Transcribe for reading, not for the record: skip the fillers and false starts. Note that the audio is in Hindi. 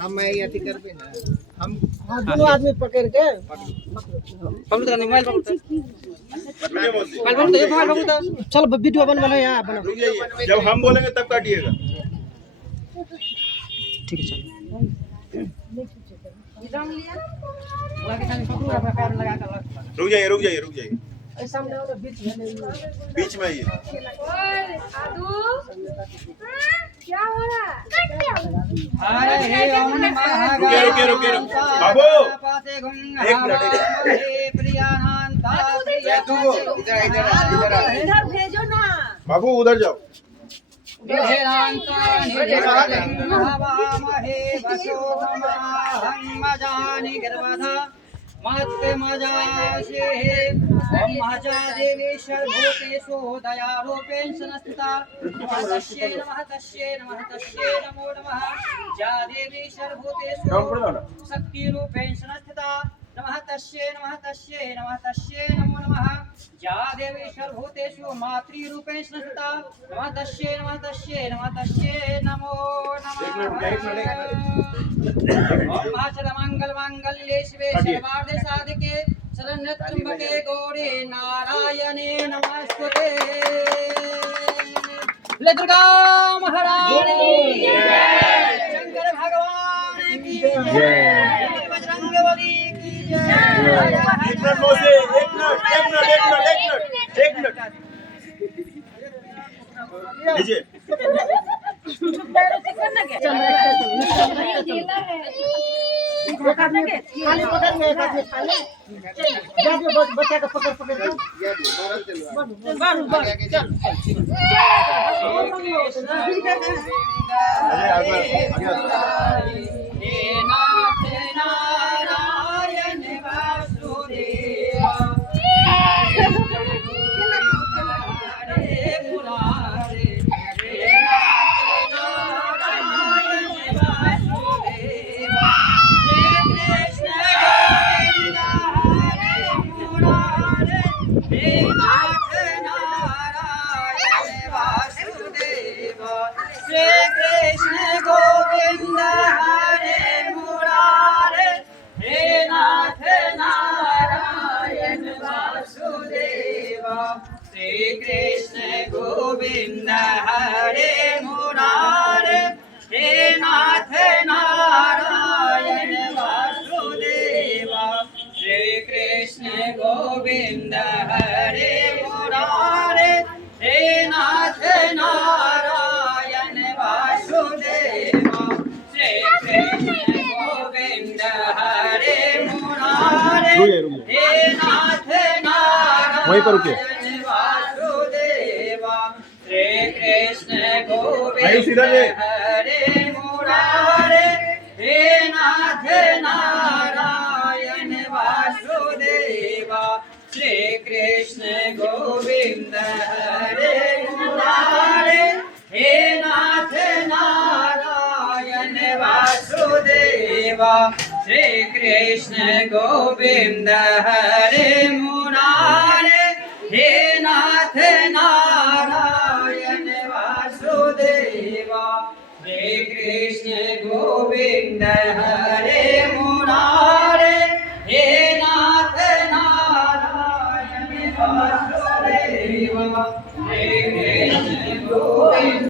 हम यति करबे ना हम हाँ दोनों आदमी पकड़ के पकड़ तो मोबाइल पकड़ मोबाइल पकड़ ये मोबाइल पकड़ चल वीडियो बन वाला यहाँ बना। रुक जाइए, जब हम बोलेंगे तब काटिएगा। ठीक है चल रुक जाइए, रुक जाइए, रुक जाइए, सामने वाला बीच में आइए। क्या हो रहा है? रुके रुके रुके बाबू, एक मिनट इधर भेजो ना। बाबू उधर जाओ। देवी सर्वभूतेषु दयारूपेण संस्थिता तस्यै नमः तस्यै नमः तस्यै नमो नमः या देवी सर्वभूतेषु शक्तिरूपेण संस्थिता नमः तस्यै नमः तस्यै नमः तस्यै नमो नमः या देवी सर्वभूतेषु मातृरूपेण संस्थिता नमः तस्यै नमः तस्यै नमः तस्यै नमो नमः ओम सर्वमंगल मांगल्ये शिवे सर्वार्थ साधिके शरण्य त्र्यंबके गौरी नारायणे नमस्ते। दुर्गा महारानी की जय, शंकर भगवान की जय, बजरंगबली की जय। एक मिनट मौसी, एक मिनट लीजिए। खाली पकड़ के एक आदमी खाली बच्चा का पकड़ पकड़ के गोविंद हरे मुरारे हे नाथ नारायण वासुदेवा श्री कृष्ण गोविंद हरे मुरारे हे नाथ नारायण वासुदेवा श्री कृष्ण गोविंद हरे मुरारे हे नाथ नारायण वहीं पर रुकिए। कृष्ण गोविंद हरे मुरारे हे नाथ नारायण वासुदेवा श्री कृष्ण गोविंद हरे मुरारे हे नाथ नारायण वासुदेवा श्री कृष्ण गोविंद हरे मुरारे हे नाथ नारायण वासुदेवा श्री कृष्ण गोविंद हरे मुरारे